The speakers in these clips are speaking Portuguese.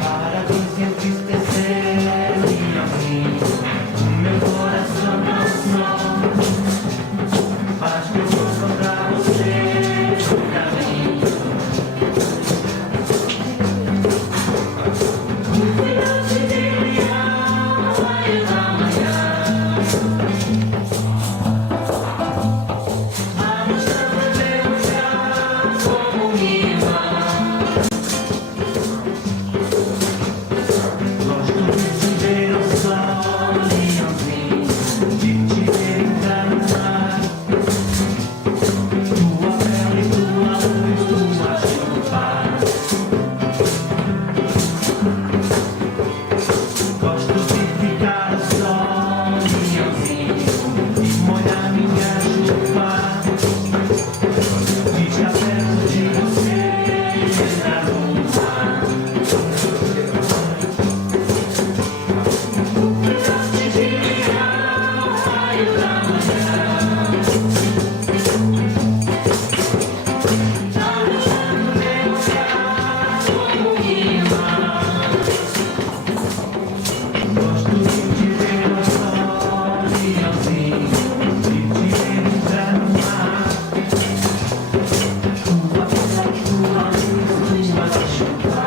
Para de entristecer, minha amiga. O meu coração não só. Acho que eu vou encontrar você no caminho. O filhote de leão vai da manhã. Vamos também olhar como minha irmã. Gosto de ver o sol, leãozinho, de te ver entrar no mar. Tua pele, tua luz, tua chuva. Gosto de ficar ao sol, leãozinho, e molhar minha chuva. E estar perto de você, na lua. Filhote de leão, raio da manhã. Tá deixando meu olhar como minha irmã. Gosto de te ver ao sol, leãozinho, de te ver entrar no mar. Tua pele, tua luz, tua chuva.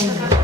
Chega,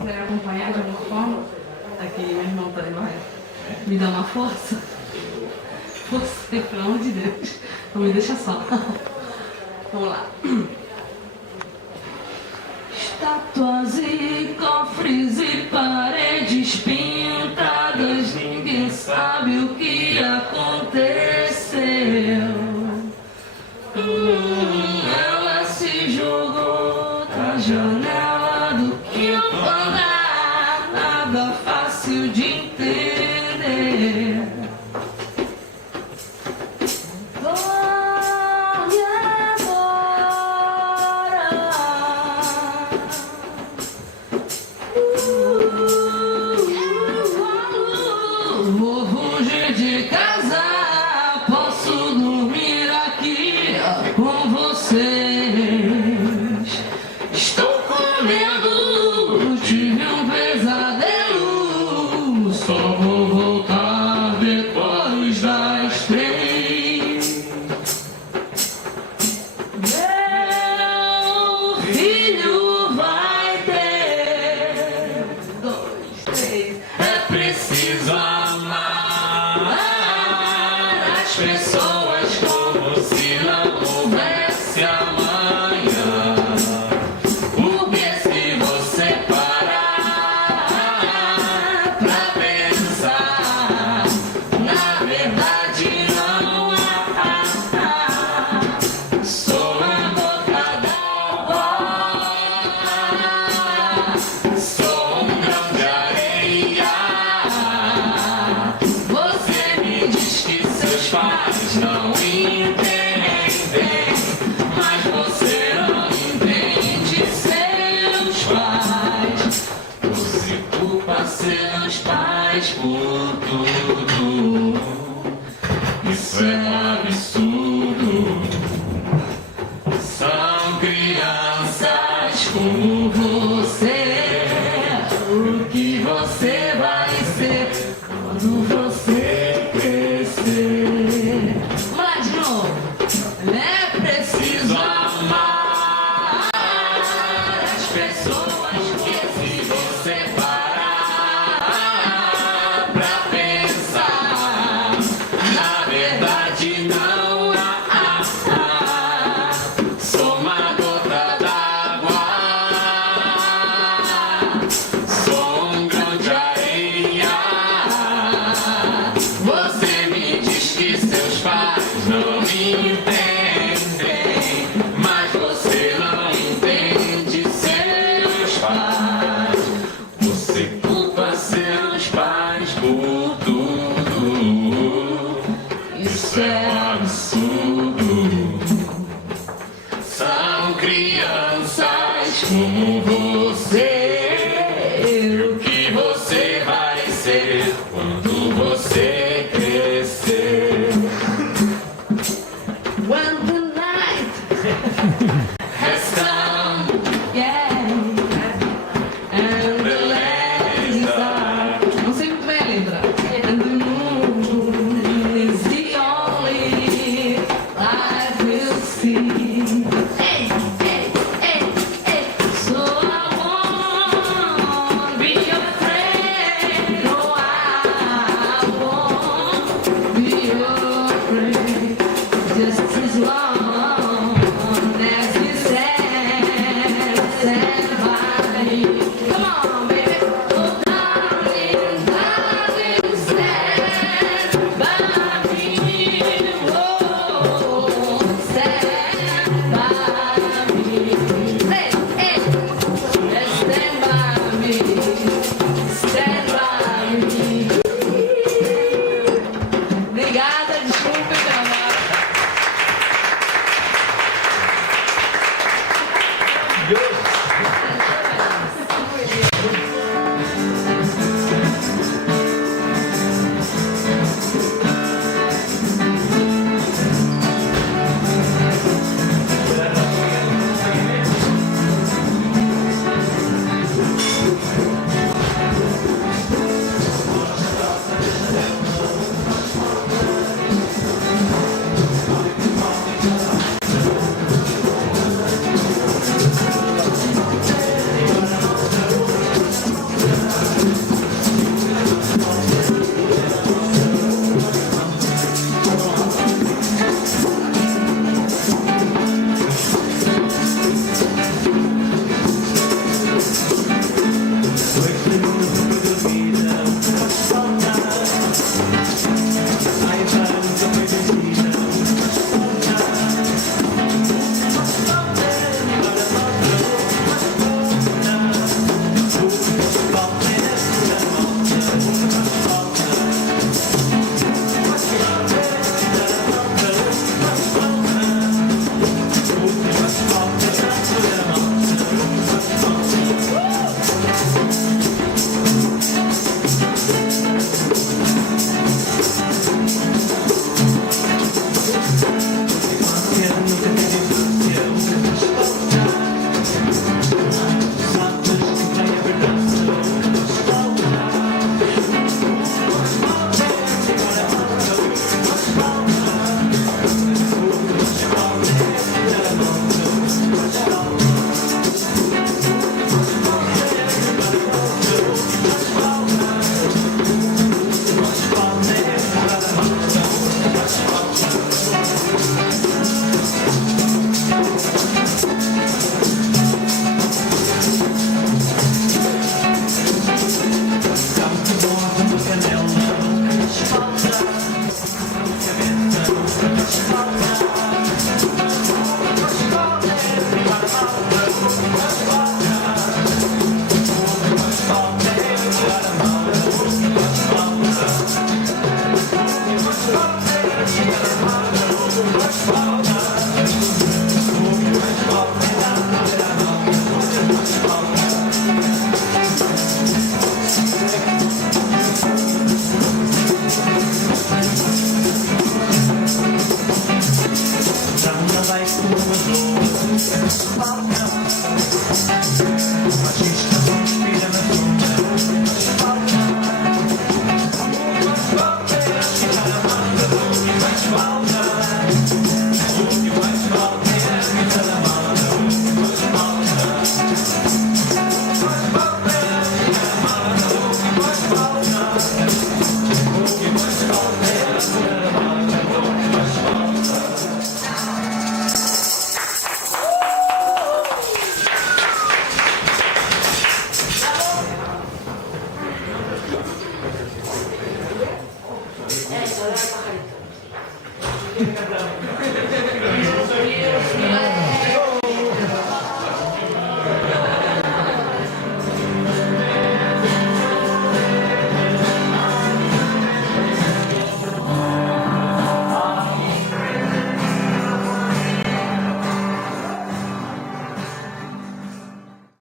quiser acompanhar de alguma forma, aqui meu irmão também vai me dar uma força. Você, pelo amor de Deus, não me deixa só. Vamos lá. Estátuas e cofres e paredes pintadas, ninguém sabe o que aconteceu. Ela se jogou da janela do quinto andar, nada fácil de entender. Dorme agora. Vou fugir de casa, posso dormir aqui com vocês. Estou com medo, tive um pesadelo. Só vou voltar depois das 3. Meu filho vai ter 2, 3. É preciso amar as pessoas como se não houvesse amanhã. Porque se você parar pra pensar, na verdade não há. Sou uma gota d'água, sou um grão de areia. Você me diz que seus pais não entendem, mas você não entende seus pais. Você culpa seus pais por tudo. Isso é um absurdo. São crianças como você. O que você vai ser quando você crescer? Mas não é preciso amar as pessoas que se você parar pra pensar, na verdade não há. Sou uma gota d'água, sou um grão de areia. Você me diz que seus pais não entendem, mas você não entende seus pais. Você culpa seus pais por tudo. Isso é um absurdo. São crianças como você. O que você vai ser quando você crescer? When the night has come, yeah, and the land is dark. Não sei muito bem a letra. And the moon is the only light we'll see. Hey, hey, hey, hey. So I won't be afraid. No, I won't be afraid. Just as long as you stand by me. Come on, baby. Oh, darling, darling, stand by me. Oh, stand by me. Falta